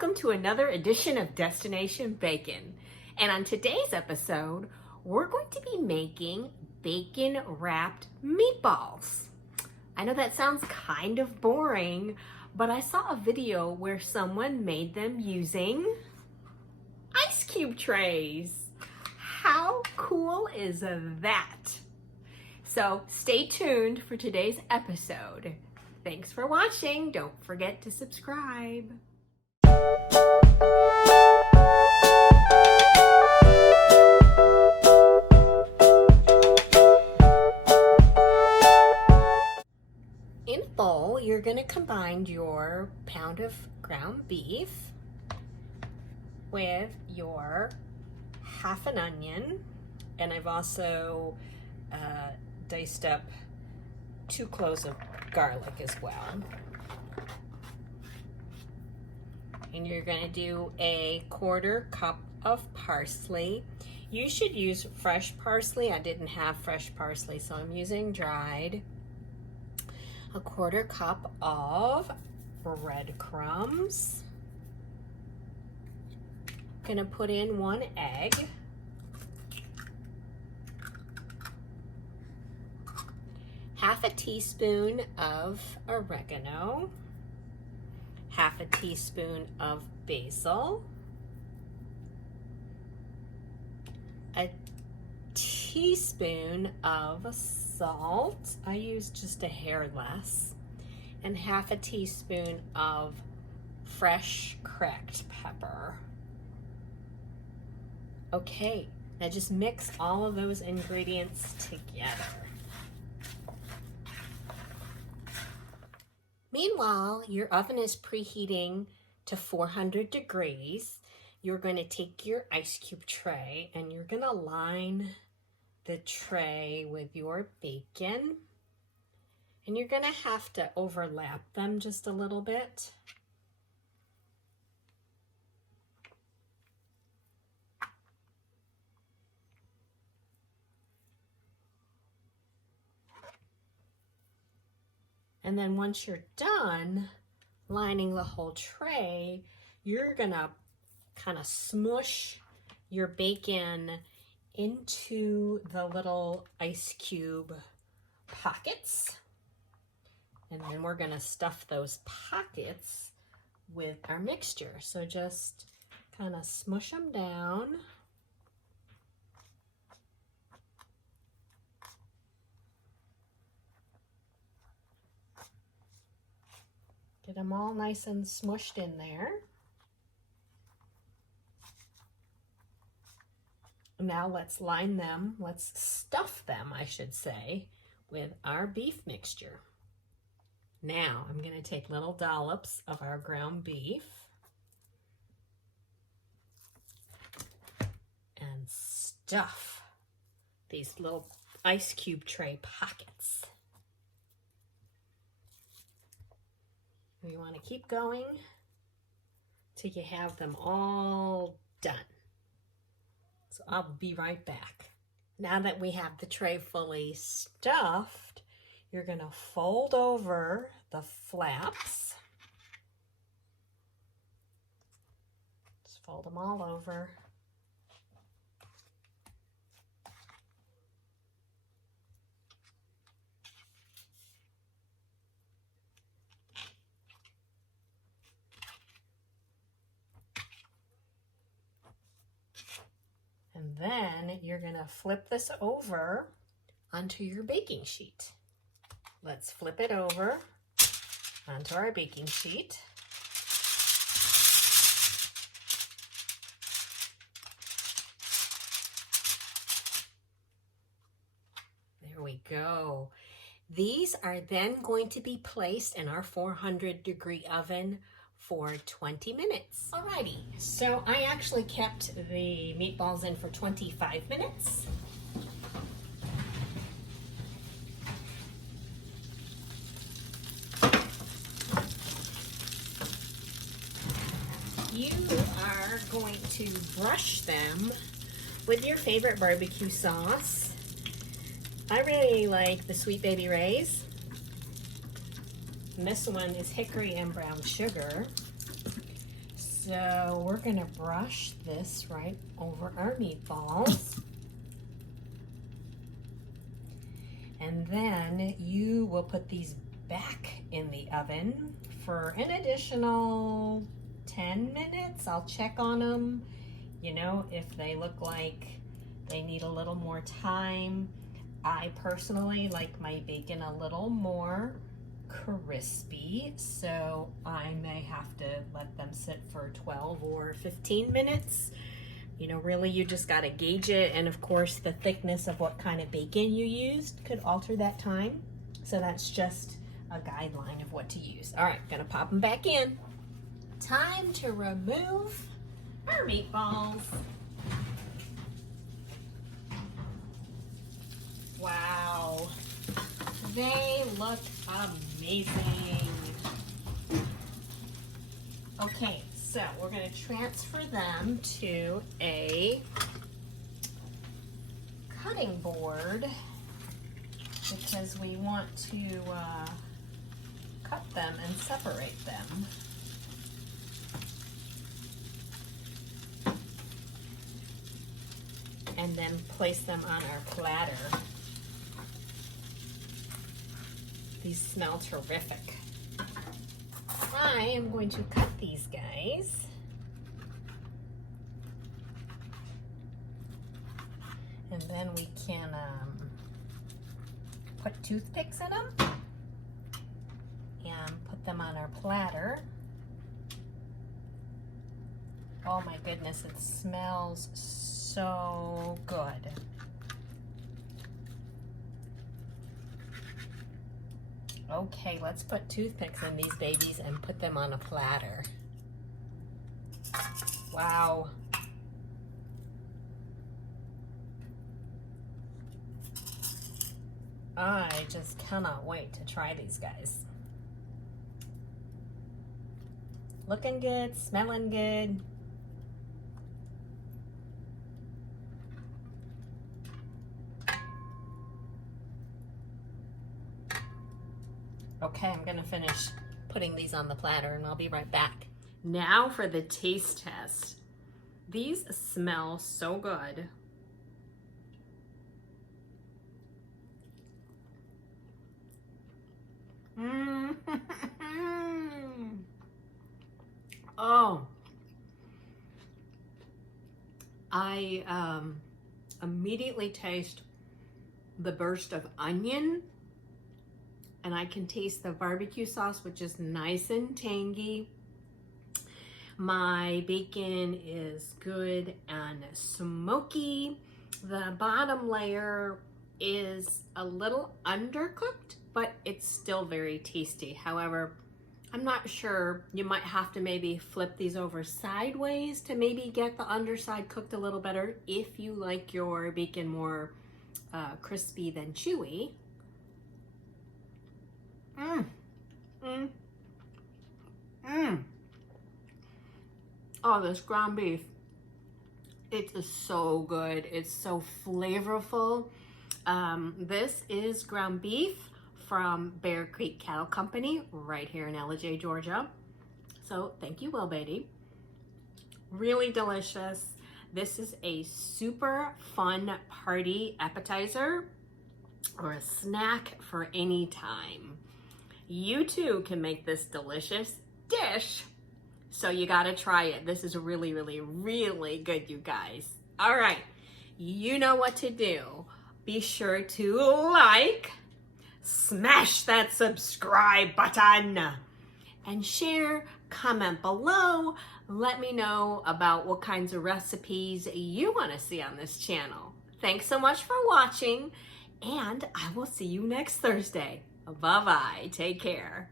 welcome to another edition of Destination Bacon. And on today's episode, we're going to be making bacon wrapped meatballs. I know that sounds kind of boring, but I saw a video where someone made them using ice cube trays. How cool is that? So stay tuned for today's episode. Thanks for watching. Don't forget to subscribe. In a bowl, you're going to combine your pound of ground beef with your half an onion, and I've also diced up 2 cloves of garlic as well. And you're going to do a 1/4 cup of parsley. You should use fresh parsley. I didn't have fresh parsley, so I'm using dried. A 1/4 cup of breadcrumbs. Gonna put in 1 egg. Half a teaspoon of oregano. Half a teaspoon of basil. A teaspoon of salt. I use just a hair less. And half a teaspoon of fresh cracked pepper. Okay, now just mix all of those ingredients together. Meanwhile, your oven is preheating to 400 degrees. You're going to take your ice cube tray and you're going to line the tray with your bacon. And you're going to have to overlap them just a little bit. And then once you're done lining the whole tray, you're gonna kind of smush your bacon into the little ice cube pockets. And then we're gonna stuff those pockets with our mixture. So just kind of smush them down. Get them all nice and smushed in there. Now let's line them, let's stuff them, I should say, with our beef mixture. Now I'm going to take little dollops of our ground beef and stuff these little ice cube tray pockets. You want to keep going till you have them all done. So I'll be right back. Now that we have the tray fully stuffed, you're going to fold over the flaps. Just fold them all over. And then you're going to flip this over onto your baking sheet. Let's flip it over onto our baking sheet. There we go. These are then going to be placed in our 400-degree oven for 20 minutes. Alrighty, so I actually kept the meatballs in for 25 minutes. You are going to brush them with your favorite barbecue sauce. I really like the Sweet Baby Ray's. And this one is hickory and brown sugar. So we're gonna brush this right over our meatballs. And then you will put these back in the oven for an additional 10 minutes. I'll check on them, you know, if they look like they need a little more time. I personally like my bacon a little more crispy, so I may have to let them sit for 12 or 15 minutes. You know, really you just got to gauge it, and of course the thickness of what kind of bacon you used could alter that time. So that's just a guideline of what to use. All right, gonna pop them back in. Time to remove our meatballs. Wow, they look amazing. Okay, so we're going to transfer them to a cutting board because we want to cut them and separate them. And then place them on our platter. These smell terrific. I am going to cut these guys. And then we can put toothpicks in them and put them on our platter. Oh my goodness, it smells so good. Okay, let's put toothpicks in these babies and put them on a platter. Wow. I just cannot wait to try these guys. Looking good, smelling good. Okay, I'm gonna finish putting these on the platter and I'll be right back. Now for the taste test. These smell so good. Oh, I immediately taste the burst of onion, and I can taste the barbecue sauce, which is nice and tangy. My bacon is good and smoky. The bottom layer is a little undercooked, but it's still very tasty. However, I'm not sure, you might have to maybe flip these over sideways to maybe get the underside cooked a little better if you like your bacon more crispy than chewy. Oh, this ground beef, it is so good. It's so flavorful. This is ground beef from Bear Creek Cattle Company right here in Ellijay, Georgia. So thank you, Will Beatty. Really delicious. This is a super fun party appetizer or a snack for any time. You too can make this delicious dish. So you gotta try it. This is really, really, really good, you guys. All right, you know what to do. Be sure to like, smash that subscribe button, and share, comment below. Let me know about what kinds of recipes you wanna see on this channel. Thanks so much for watching, and I will see you next Thursday. Bye-bye, take care.